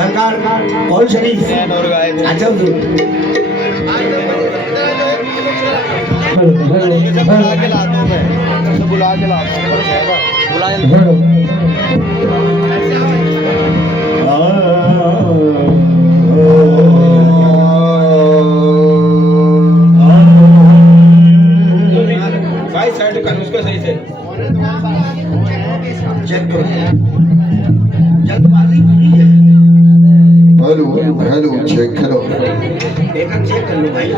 सरकार कौल शरीफ अच्छा हुजूर बुला के ला भाई साइड का उसको सही से चेक करो जल्दबाजी की है हेलो हेलो चेक करो एक चेक कर लो भाई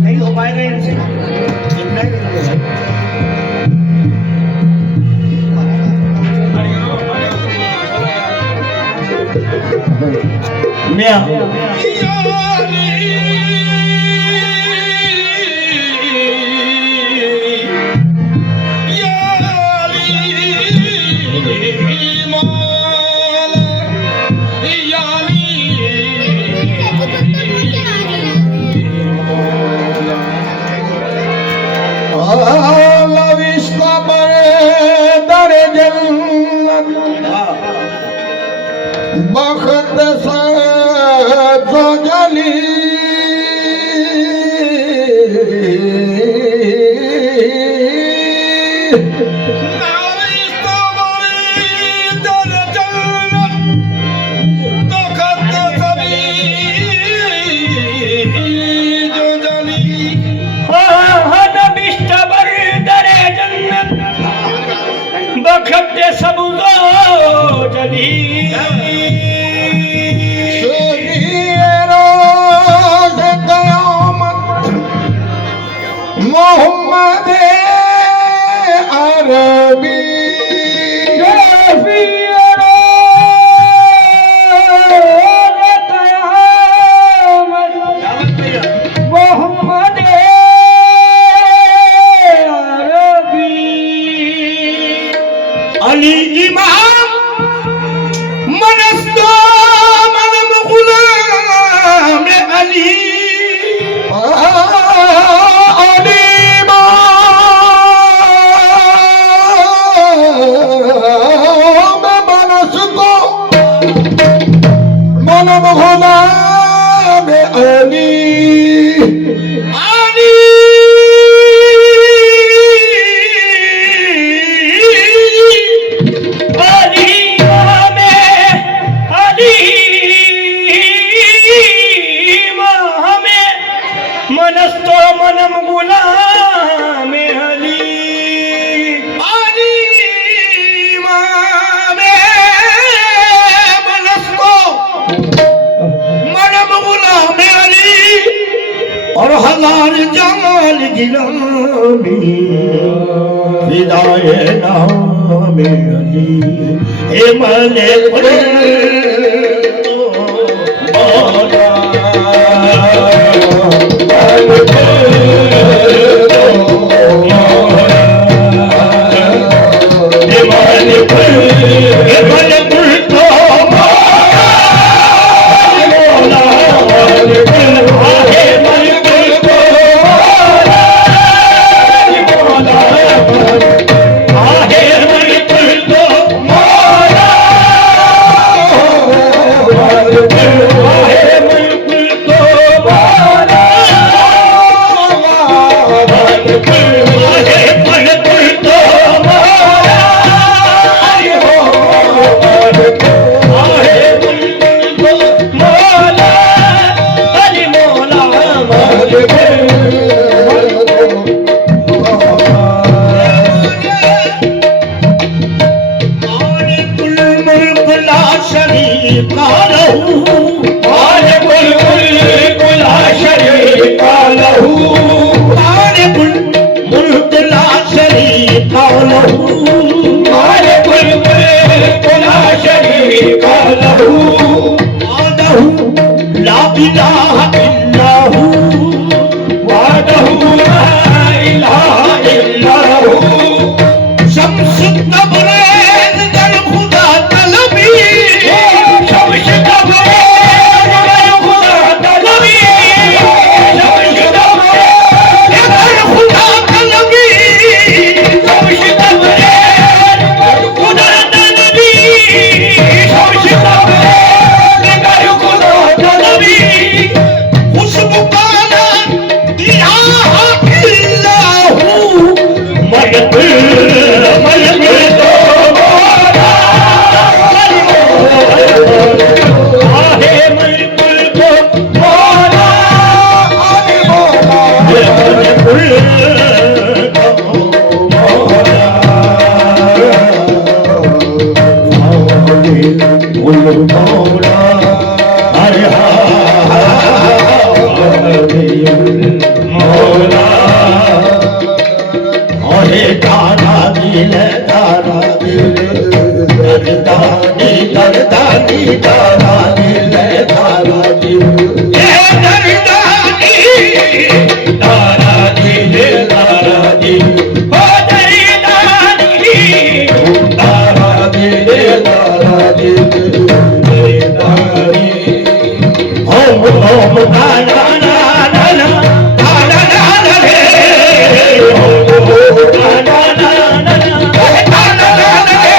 नहीं हो पाएगा इनसे इतना ही बखत सजली मोहम्मद अरबी मोहम्मद अरबी अली इमाम मनस्तो मनम गुलाम अली मनस्तो मनम गुलाम अली अली मामे मनस्तो मनम गुलाम अली और हजार जमाल गिलामी विदाए नाम अली हे मले तारा दिल तारा दिल हे दर्दानी तारा दिल तारा दिल हो दर्दानी तारा दिल तारा दिल ओम ओम तारा ना ना ना तारा ना ना रे ओम ओम तारा ना ना ना तारा ना ना रे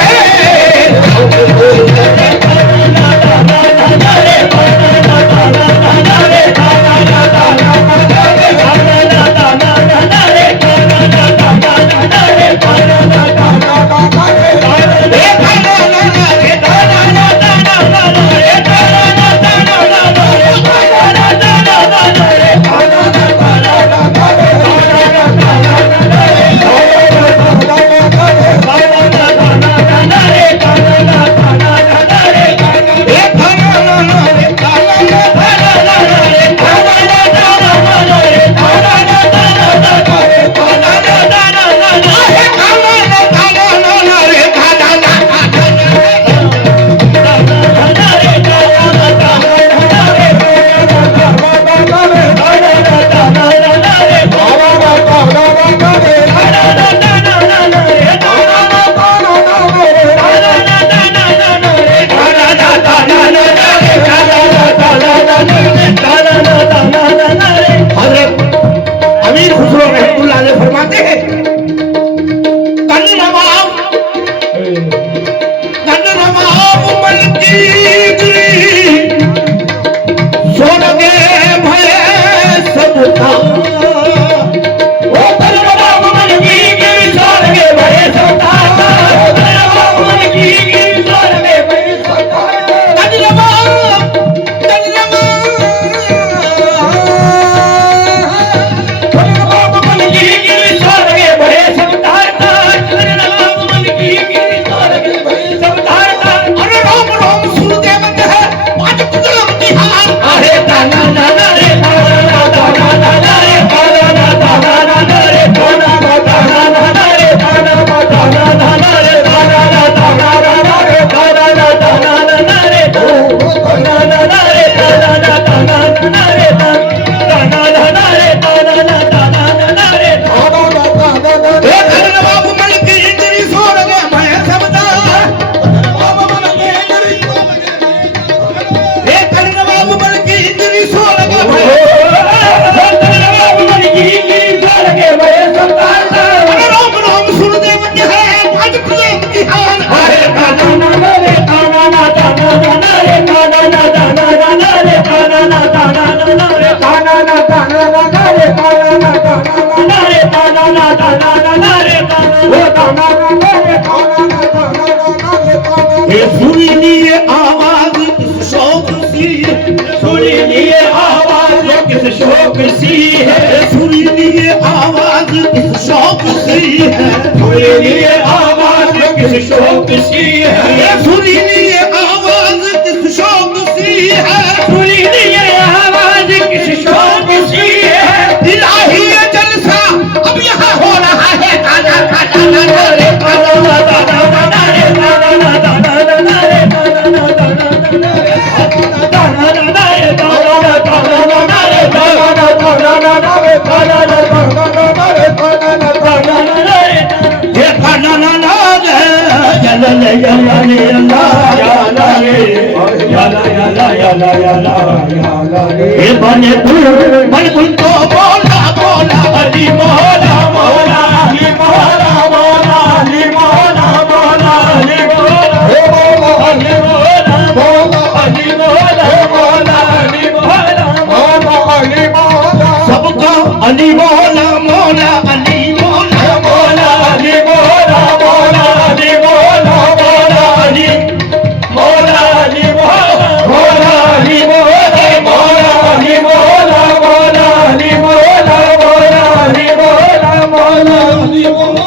ओम ओम तारा ना ना ना ना रे तारा ना ना ना रे तारा ना ना ना रे तारा ना ना ना रे तारा ना ना ना रे तारा ना ना ना रे तारा ना ना रे तारा ना ना ना रे तारा ना ना ना रे तारा ना ना ना रे तारा ना ना ना रे अमीर खुसरो रहमतुल्लाह अलैह फरमाते हैं कन नवाब मलकी सोन के भय सबका ओ कन नवाब मलकी सोन के भय सबका कन नवाब मलकी सोन के भय सबका कन नवाब सुरीली आवाज किस शौक सी सुरीली आवाज किस शौक सी है सुरीली आवाज किस शौक सी है सुरीली आवाज किस शौक सी है सुरीली आवाज किस शौक सी है सुरीली आवाज किस शौक सी है इलाही जलसा अब यहाँ हो रहा है काला काला काला रे काला काला काला रे काला काला बिल्कुल तो बोला बोला अली मोला मोला अली मोला मोला अली मोला मोला अली मोला अली मोला मोला अली मोला मोला अली मोला मोला अली मोला सबका अली मोला मोला अली मोला मोला अली मोला मोला अली मोला मोला अली मोला अली मोला मोला अली मोला मोला अली मोला मोला अली मोला मोला अली मोला मोला अली मोला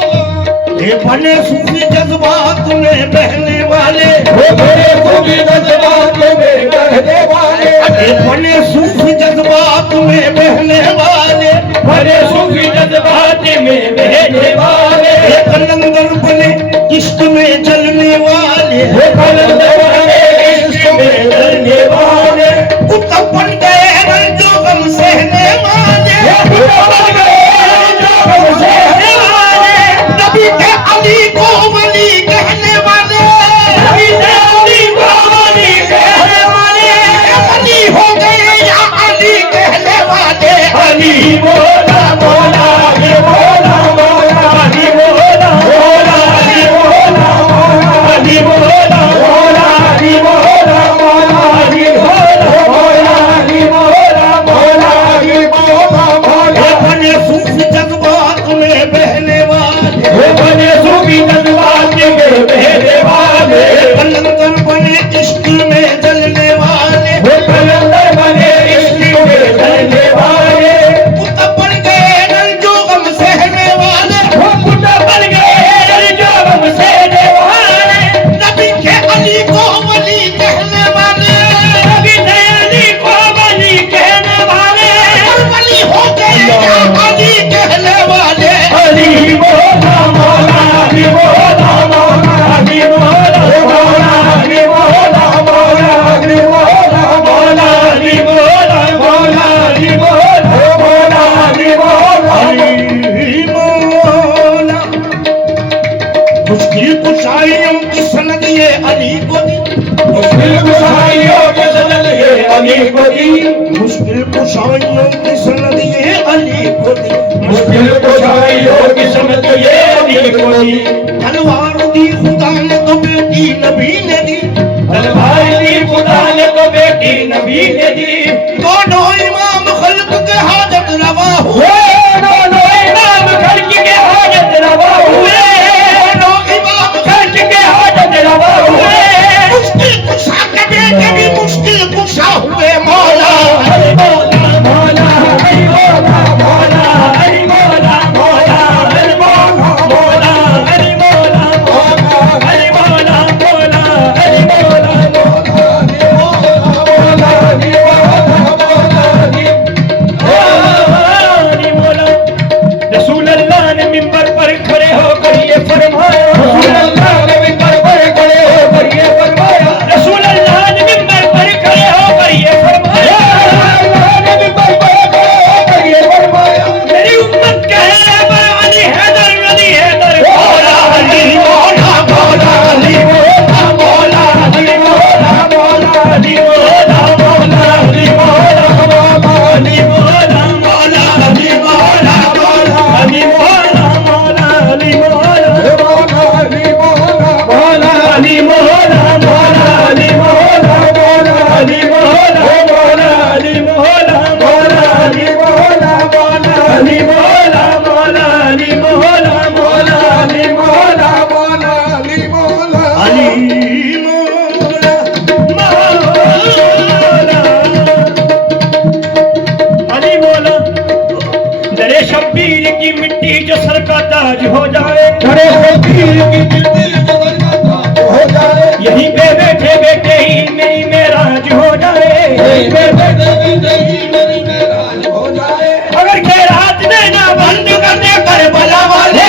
ये बने सूफी जज्बात में बहने वाले वो बने सूफी जज्बात में बहने वाले बने सूफी जज्बात में बहने वाले बने सूफी जज्बात में बहने वाले कलंदर बने इश्क में जलने वाले कलंदर बने इश्क में अली को दी मुश्किल कुशाइयों की सनद ये अली को दी मुश्किल कुशाइयों की समझ ये अली को दी तलवार दी खुदा ने तो बेटी नबी ने दी तलवार दी खुदा ने तो बेटी नबी ने दी दोनों इमाम खल्क के हाजत रवा हुए दोनों इमाम खल्क के हाजत रवा हुए दोनों इमाम खल्क के हाजत रवा हुए मुश्किल कुशा के बेटे भी मुश्किल कुशा हुए मौला हरि मौला मौला हरि मौला मौला हरि मौला मौला हरि मौला मौला हरि मौला मौला हरि मौला मौला हरि मौला हरि मौला रसूल अल्लाह ने मिंबर पर खड़े होकर ये फरमाया रसूल अल्लाह ने मिंबर पर खड़े होकर ये फरमाया रसूल अल्लाह ने मिंबर पर खड़े होकर ये फरमाया अल्लाह ने मिंबर पर खड़े होकर ये फरमाया मेरी उम्मत कहे अली हैदर मौला अली मौला मौला अली मौला मौला अली मौला मौला अली मौला मौला अली मौला मौला अली मौला मौला अली मौला मौला अली मौला मौला अली मौला मौला अली मौला मौला अली मौला मौला अली मौला मौला अली मौला मौला अली मौला मौला अली मौला मौला अली मौला मौला अली मौला मौला अली मौला मौला अली मौला अली मौला अली मौला दरे शब्बीर की मिट्टी जो सर का ताज हो जाए दरे शब्बीर की मिट्टी जो सर का ताज हो जाए यहीं पे बैठे बैठे ही मेरी मेराज हो जाए यहीं पे बैठे बैठे ही मेरी मेराज हो जाए अगर खैरात देना बंद कर दे करबला वाले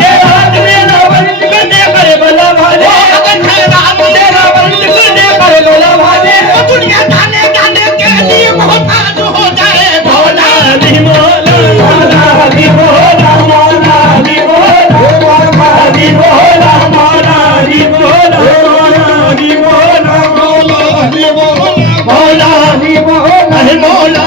खैरात देना बंद कर दे करबला वाले अगर खैरात देना बंद कर दे करबला वाले दुनिया गाने गाने के लिए मोहताज हो जाए मौला अली मौला मौला अली मौला मौला अली मौला मौला अली मौला मौला अली मौला मौला अली मौला मौला अली मौला मौला अली मौला अरे मौला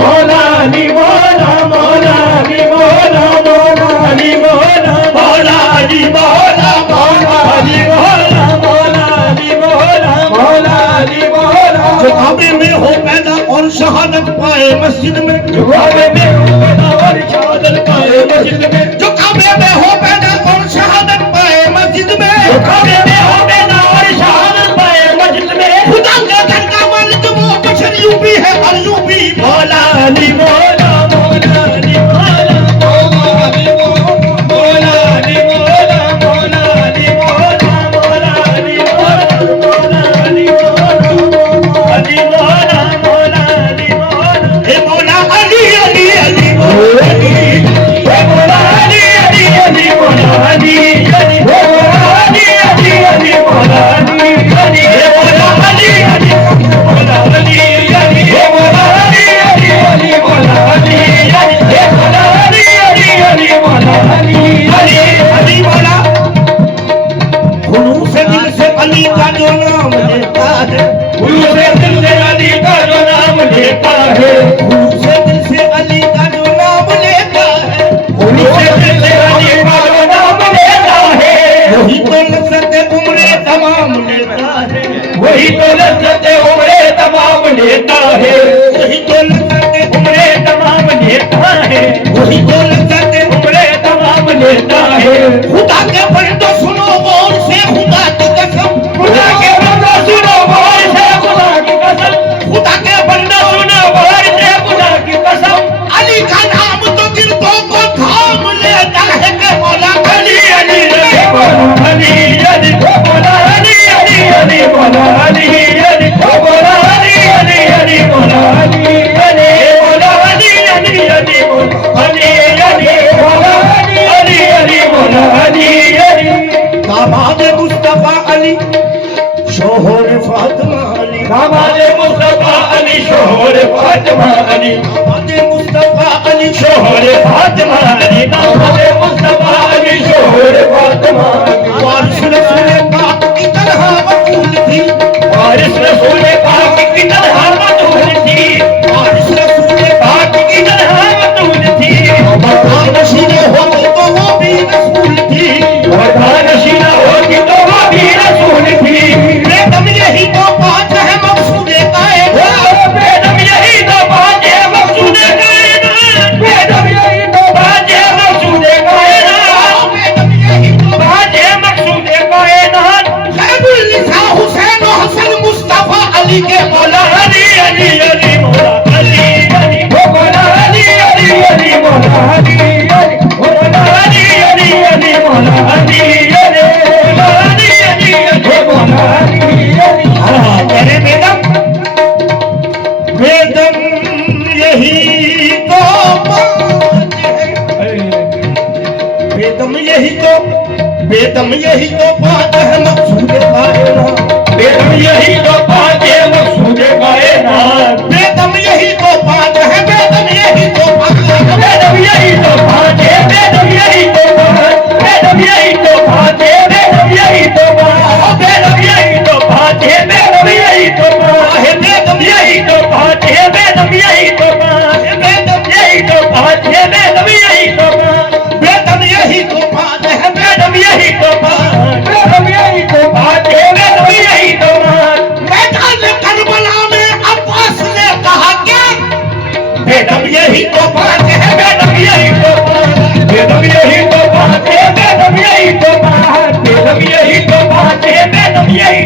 मौला अली मौला मौला अली मौला मौला अली मौला मौला अली मौला मौला अली मौला मौला अली मौला मौला अली मौला जो काबे में हो पैदा और शहादत पाए मस्जिद में जो काबे में हो पैदा और शहादत पाए मस्जिद में जो काबे में हो पैदा और शहादत पाए मस्जिद में जो काबे में हो पैदा और शहादत पाए मस्जिद में खुदा का घर का मालिक वो बशर यूं भी है और यूं भी मौला अली मौला मौला अली मौला मौला अली मौला अली मौला मौला अली मौला मौला अली मौला मौला अली मौला अली मौला मौला अली मौला हे मौला अली अली अली मौला अली हे मौला अली अली अली मौला अली अली मौला अली अली अली मौला अली अली हे मौला अली अली मौला अली अली हे मौला अली अली अली मौला अली अली हे मौला अली अली अली मौला अली अली अली मौला खुलूस दिल से अली का जो नाम लेता है गुरु से दिल से अली का जो नाम लेता है खुलूस दिल से अली का जो नाम लेता है गुरु से दिल से अली का जो नाम लेता है वही तो लज्जत उम्रे तमाम लेता है वही तो लज्जत उम्रे तमाम लेता है वही तो लज्जत उम्रे तमाम लेता है वही तो लज्जत उम्रे तमाम लेता है खुदा के बंदो सुनो गौर से खुदा की कसम खुदा के बंदो सुनो गौर से खुदा की कसम खुदा के बंदो सुनो गौर से खुदा की कसम अली का नाम तो गिरदों को थाम लेता है कि मौला अली अली अली मौला अली अली मौला अली अली अली मौला अली अली मौला अली अली अली मौला अली अली मौला अली अली अली मौला अली अली मौला अली अली मौला अली अली दामाद मुस्तफा अली शोहर फातिमा अली दामाद मुस्तफा अली शोहर फातिमा अली दामाद मुस्तफा अली शोहर फातिमा अली दामाद मुस्तफा अली शोहर फातिमा अली वारिस रसूल पाक की तरह वकूल थी वारिस रसूल पाक की तरह अली अली मौला अली अली मौला अली अली अली मौला अली अली मौला अली अली अली मौला अली अली मौला अली अली अली मौला अली अली। हाँ करे बेदम बेदम यही तो बेदम यही तो बेदम यही तो बात है मकसूद कायनात बेदम यही तो बात है मकसूद कायनात बेदम यही तो बात है बेदम यही तो बात है बेदम यही तो बात है बेदम यही तो बात बेदम यही तो बात है बेदम यही तो बात बेदम यही तो बात है बेदम यही तो बात है बेदम यही तो बात है बेदम यही तो बात है बेदम यही तो बात है बेदम यही तो बात बेदम यही तो बात है बेदम यही तो बात बेदम यही तो बात है बेदम यही तो बात मैदान करबला में अब्बास ने कहा क्या बेदम यही तो बात है बेदम यही तो बात बेदम यही तो बात है बेदम यही तो बात बेदम यही तो बात है बेदम यही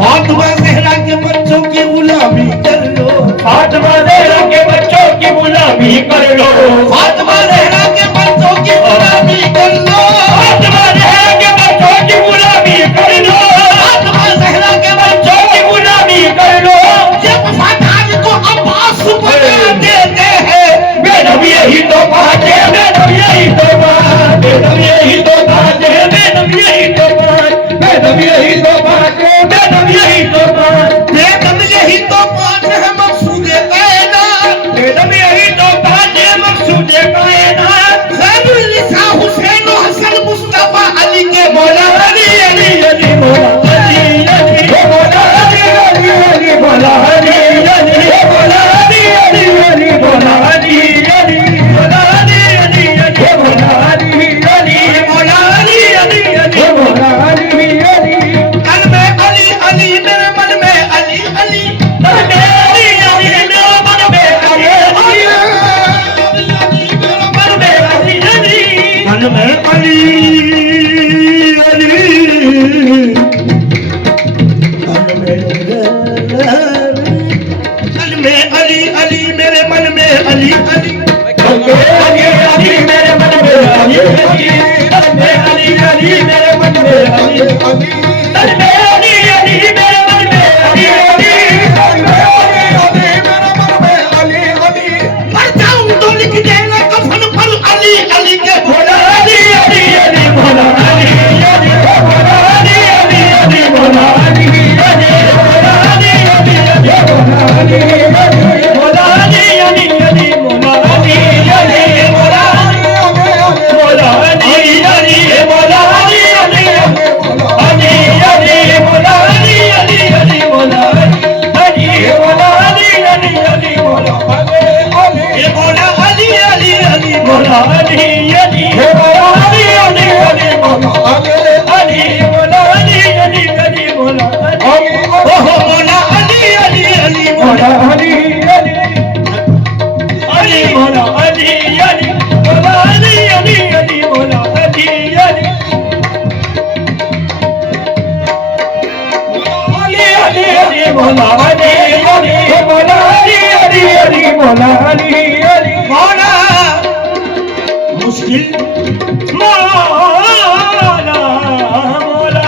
फातिमा ज़हरा के बच्चों की गुलामी कर लो फातिमा ज़हरा के बच्चों की गुलामी कर लो फातिमा ज़हरा के बच्चों की गुलामी कर लो फातिमा ज़हरा के बच्चों की गुलामी कर लो फातिमा ज़हरा के बच्चों की गुलामी कर लो ये वफादार को अब्बास बना देते हैं बेदम यही तो बात है बेदम यही तो बात बेदम यही तो बात है बेदम यही तो बात बेदम यही तो बात है बेदम यही तो बात बेदम यही तो बात है मकसूद कायनात बेदम यही तो बात है मकसूद कायनात खैरुल निसा हुसैन हसन मुस्तफा अली के मौला अली अली अली मौला अली अली मौला अली अली अली मौला अली अली मौला अली अली अली मौला अली अली मौला अली अली अली मौला अली अली मौला अली अली अली मौला अली अली मन में अली अली मेरे मन में अली अली मन में अली अली मेरे मन में अली अली मन में अली अली मन में अली अली मन में अली अली मेरे मन में अली अली अली अली मेरे मन में अली अली मन में अली अली मेरे मन में अली अली मन में अली अली मेरे मन में अली अली मन में अली अली मेरे मन में अली अली मर जाऊं तो लिख देना कफन पर अली अली के भोला अली अली अली भोला अली अली भोला अली अली अली भोला अली अली भोला अली अली अली भोला अली अली भोला अली अली अली भोला अली अली भोला भोला अली अली भोला अली अली अली अली भोला अली अली अली भोला अली भोला अली अली अली भोला अली भोला अली अली अली भोला अली अली भोला अली अली अली भोला अली भोला अली अली अली भोला ओहो भोला अली अली अली भोला अली अली अली भोला अली अली भोला अली अली अली भोला अली अली अली अली भोला अली अली भोला अली अली अली भोला अली अली भोला मुश्किल मौला मौला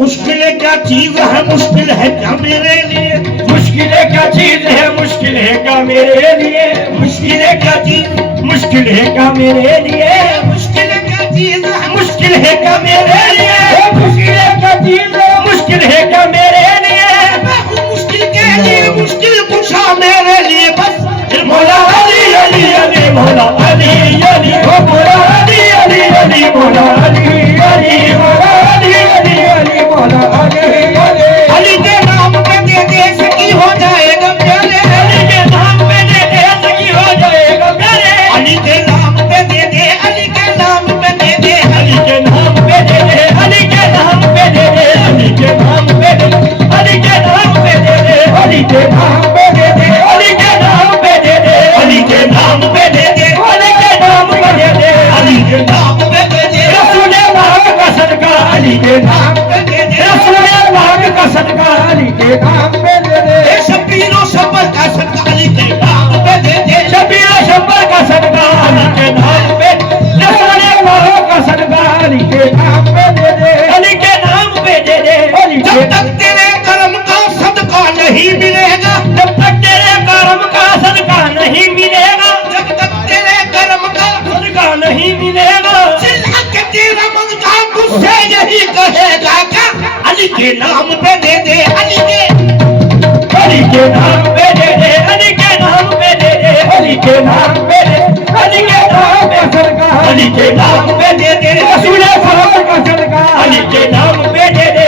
मुश्किल क्या चीज है मुश्किल है क्या मेरे लिए मुश्किल क्या चीज है मुश्किल है क्या मेरे लिए मुश्किल क्या चीज मुश्किल है क्या मेरे लिए मुश्किल क्या चीज है मुश्किल है क्या मेरे लिए मुश्किल क्या चीज मुश्किल है क्या मेरे लिए मैं हूँ मुश्किल के लिए मुश्किल कुशा मेरे लिए बस मौला अली अली अली मौला अली अली मौला अली अली अली मौला अली अली मौला अली अली अली मौला अली अली अली के नाम पे दे दे सकी हो जाएगा प्यारे अली के नाम पे दे दे सकी हो जाएगा प्यारे अली के नाम पे दे दे अली के नाम पे दे दे अली के नाम पे दे दे अली के नाम पे दे दे शबीरो शब्बर का सदका अली के नाम पे दे दे शबीरो शब्बर का सदका अली के नाम पे नसवाने वालों का सदका अली के नाम पे दे दे अली के नाम पे दे दे जब तक तेरे कर्म का सदका नहीं मिलेगा जब तक तेरे कर्म का सदका नहीं मिलेगा जब तक तेरे कर्म का सदका नहीं मिलेगा चिल्ला के तेरा मन का मुझसे यही कहेगा क्या अली के नाम पे दे दे अली के नाम पे दे दे अली के नाम पे दे दे अली के नाम पे दे अली के नाम पे सदका अली के नाम पे दे दे रसूल सलाम का सदका अली के नाम पे दे दे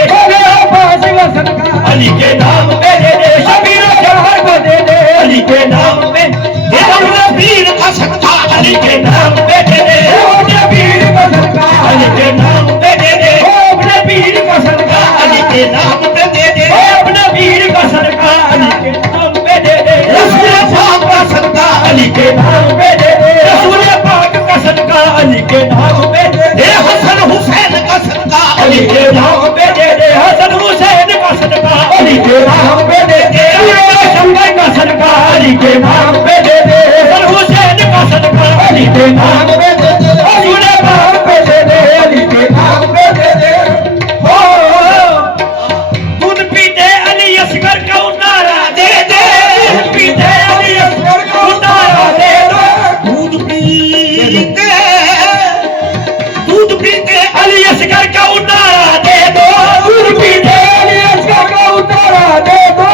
फांसी का सदका अली के नाम पे दे दे शबीर जवाहर को दे दे अली के नाम पे दे दे वीर का सदका अली के नाम पे दे दे अपने वीर का सदका अली के नाम पे दे दे अपने वीर का सदका अली के नाम पे दे दे अपने वीर का सदका अली के नाम पे दे दे रसूल पाक का सदका अली के नाम पे दे दे रसूल पाक का सदका अली के नाम पे दे दे हसन हुसैन का सदका अली के नाम पे दे दे हसन हुसैन का सदका अली के नाम पे दे दे शंकर का सदका अली के नाम पे दे दे हसन हुसैन का सदका अली के नाम पे दे दे रसूल पाक पे दे दे अली के नाम पे दे दे हो दूध पीते अली असगर का उतारा दे दे दूध पीते अली असगर का उतारा दे दो दूध पीते अली असगर का उतारा दे दो दूध पीते अली असगर का उतारा दे दो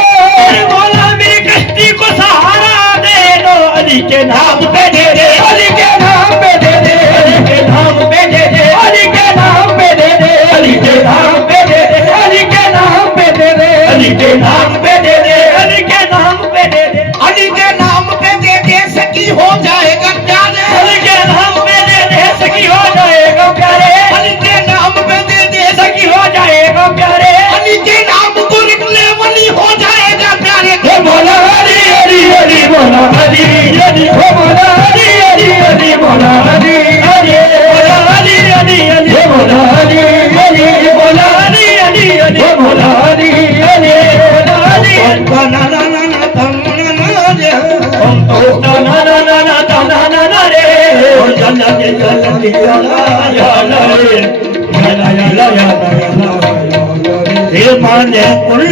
अरे मौला मेरी कश्ती को सहारा दे दो अली के नाम पे दे दे अली के नाम पे दे दे अली के नाम पे दे दे अली के नाम पे दे दे अली के नाम पे दे दे अली के नाम पे दे दे अली के नाम पे दे दे अली के नाम पे दे दे अली के नाम पे दे दे सकी हो जाएगा प्यारे अली के नाम पे दे दे सखी हो जाएगा प्यारे अली के नाम पे दे दे सखी हो जाएगा प्यारे अली के नाम को निकले वली हो जाएगा प्यारे हे मौला अली अली अली मौला अली अली हो मौला अली अली अली मौला अली अली मौला अली अली अली हे मौला अली अली मौला अली अली अली हे मौला अली अली मौला अली ना ना ना ना तम ना ना रे हम तो ना ना ना ना ना ना ना रे ओ जल्ला के जल्ला के जल्ला या ला रे या ला या ला या ला या ला हे माने कुल